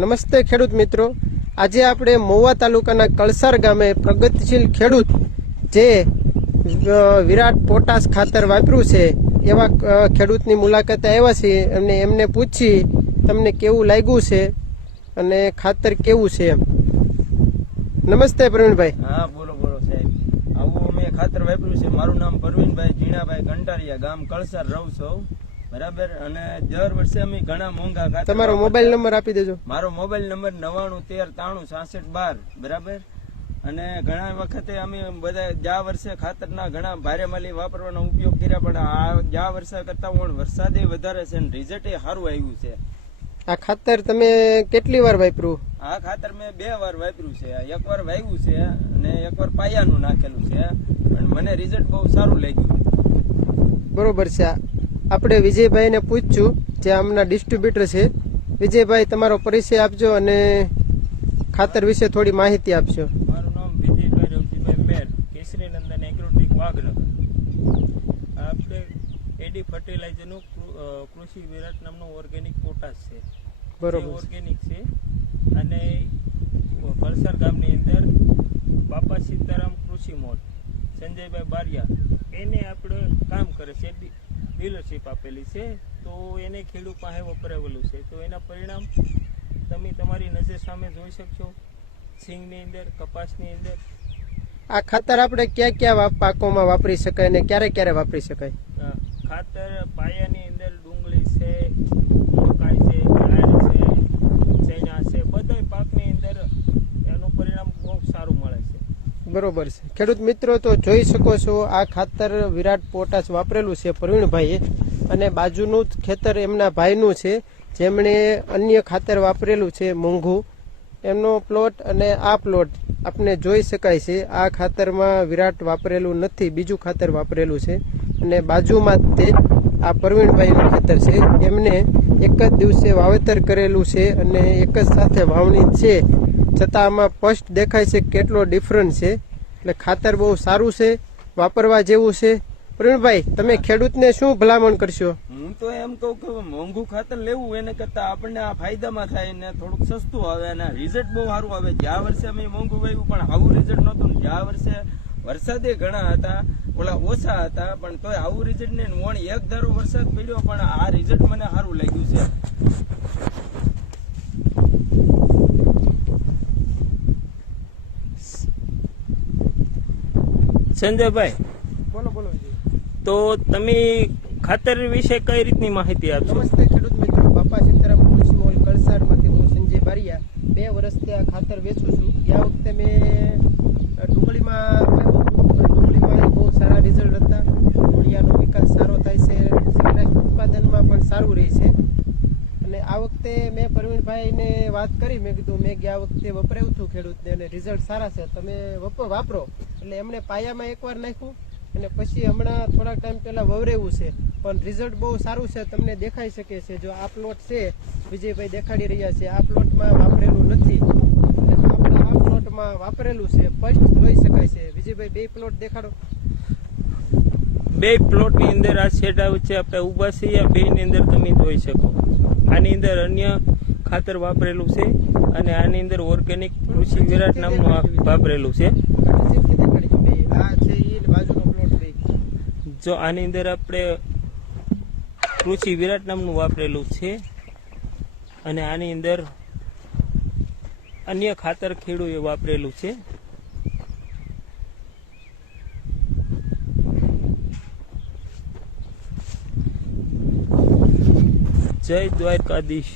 નમસ્તે ખેડૂત મિત્રો. આજે આપણે મહુવા તાલુકાના કળસાર ગામે પ્રગતિશીલ ખેડૂત જે વિરાટ પોટાશ ખાતર વાપર્યું છે, એવા ખેડૂતની મુલાકાતે આવ્યા છીએ અને એમને પૂછી તમને કેવું લાગ્યું છે અને ખાતર કેવું છે એમ. નમસ્તે પ્રવીણભાઈ. હા, બોલો બોલો સાહેબ. આવું અમે ખાતર વાપર્યું છે. મારું નામ પ્રવીણભાઈ જીણાભાઈ કંટારિયા ગામ કળસાર રહું છું. બરાબર? અને દર વર્ષે અમે ઘણા મોંઘા ખાતા તમારો મોબાઈલ નંબર આપી દેજો. મારો મોબાઈલ નંબર નવાણું તેર ત્રાણું સાસઠ બાર બરાબર? અને ઘણા વખતે અમે બધા જ્યાં વર્ષે ખાતરના ઘણા ભારે માલી વાપરવાનો ઉપયોગ કર્યા પણ આ જ્યાં વર્ષે કરતા પણ વરસાદે વધારે છે અને રિઝલ્ટ એ સારું આવ્યું છે. આ ખાતર તમે કેટલી વાર વાપર્યું? આ ખાતર મેં બે વાર વાપર્યું છે. એક વાર વાવ્યું છે અને એક વાર પાયાનું નાખેલું છે. અને મને રિઝલ્ટ બહુ સારું લાગ્યું. બરોબર છે. આપણે વિજયભાઈને પૂછ્યું જે આમના ડિસ્ટ્રીબ્યુટર છે વિજયભાઈ તમારો પરિચય આપજો અને ખાતર વિશે થોડી માહિતી આપજો. મારું નામ વિજયભાઈ રવજીભાઈ મેર કેસરી નંદન એગ્રોટેક વાઘનગર. આપણે એડી ફર્ટિલાઇઝરનું કૃષિ વિરાટ નામનું ઓર્ગેનિક પોટાશ છે. બરોબર. ઓર્ગેનિક છે અને કળસર ગામની અંદર બાપા સીતારામ કૃષિ મોલ. સંજયભાઈ બારિયા એને આપણે કામ કરે છે ડીલરશીપ આપેલી છે તો એને ખેડૂત પાસે વપરાવેલું છે. તો એના પરિણામ તમે તમારી નજર સામે જોઈ શકશો. સિંગની અંદર કપાસની અંદર. આ ખાતર આપણે ક્યાં ક્યાં પાકોમાં વાપરી શકાય અને ક્યારે ક્યારે વાપરી શકાય? ખાતર પાયાની અંદર ડુંગળી છે મકાઈ છે ડાળ છે ચણા છે બધા પાકની અંદર એનું પરિણામ બહુ સારું મળે છે બરોબર છે. ખેડૂત મિત્રો, તો જોઈ શકો છો, આ ખાતર વિરાટ પોટાશ વાપરેલું છે પ્રવીણભાઈએ. અને બાજુનું ખેતર એમના ભાઈનું છે, જેમણે અન્ય ખાતર વાપરેલું છે મોંઘું. એમનો પ્લોટ અને આ પ્લોટ આપને જોઈ શકાય છે, આ ખાતરમાં વિરાટ વાપરેલું નથી, બીજું ખાતર વાપરેલું છે. અને બાજુમાં તે આ પ્રવીણભાઈનું ખેતર છે. એમને એક જ દિવસે વાવેતર કરેલું છે અને એક જ સાથે વાવણી છે. છતાં આમાં સ્પષ્ટ દેખાય છે કેટલો ડિફરન્સ છે. એટલે ખાતર બહુ સારું છે વાપરવા જેવું છે. પ્રવીણભાઈ તમે ખેડૂતને શું ભલામણ કરશો? હું તો એમ કહું કે મોંઘું ખાતર લેવું એને કરતા આપણને આ ફાયદામાં થાય ને થોડુંક સસ્તું આવે અને રિઝલ્ટ બહુ સારું આવે. જ્યાં વર્ષે અમે મોંઘું વાવ્યું પણ આવું રિઝલ્ટ નહોતું. જ્યાં વર્ષે વરસાદે ઘણા હતા ઓલા ઓછા હતા પણ તોય આવું રિઝલ્ટ ને વણ એક ધારો વરસાદ પડ્યો પણ આ રિઝલ્ટ મને સારું લાગ્યું છે. સંજયભાઈ બોલો બોલો તો તમે ખાતર વિશે કઈ રીતની માહિતી આપશો? નમસ્તે ખેડૂત મિત્રો. બાપા સીતારામ કૃષિ મોલ કળસારમાંથી હું સંજય બારિયા. બે વર્ષથી આ ખાતર વેચું છું. ગયા વખતે મેં ડુંગળીમાં ડુંગળીમાં બહુ સારા રિઝલ્ટ હતા. મૂળિયાનો વિકાસ સારો થાય છે. ઉત્પાદનમાં પણ સારું રહે છે. અને આ વખતે મેં પ્રવીણભાઈને વાત કરી. મેં કીધું મેં ગયા વખતે વપરાયું હતું ખેડૂતને અને રિઝલ્ટ સારા છે. તમે વપ- વાપરો. એટલે એમણે પાયામાં એકવાર નાખ્યું અને પછી હમણાં થોડાક ટાઈમ પહેલા વવરેવું છે. પણ રિઝલ્ટ બહુ સારું છે તમને દેખાઈ શકે છે. જો આ પ્લોટ છે વિજયભાઈ દેખાડી રહ્યા છે. આ પ્લોટમાં વાપરેલું નથી. આપણે આ પ્લોટમાં વાપરેલું છે ફર્સ્ટ જોઈ શકાય છે. વિજયભાઈ બે પ્લોટ દેખાડો. બે પ્લોટની અંદર આ શેડા વચ્ચે આપણે ઊભા છીએ. આ બેની અંદર તમે જોઈ શકો. આની અંદર અન્ય ખાતર વાપરેલું છે અને આની અંદર ઓર્ગેનિક કૃષિ વિરાટ નામનું વાપરેલું છે નજીકથી દેખાડી દો બે. આ છે ઈ પ્લોટ જો આની અંદર આપણે કૃષિ વિરાટ નામનું વાપરેલું છે અને આની અંદર અન્ય ખાતર ખેડૂએ વાપરેલું છે. જય દ્વારકાધીશ.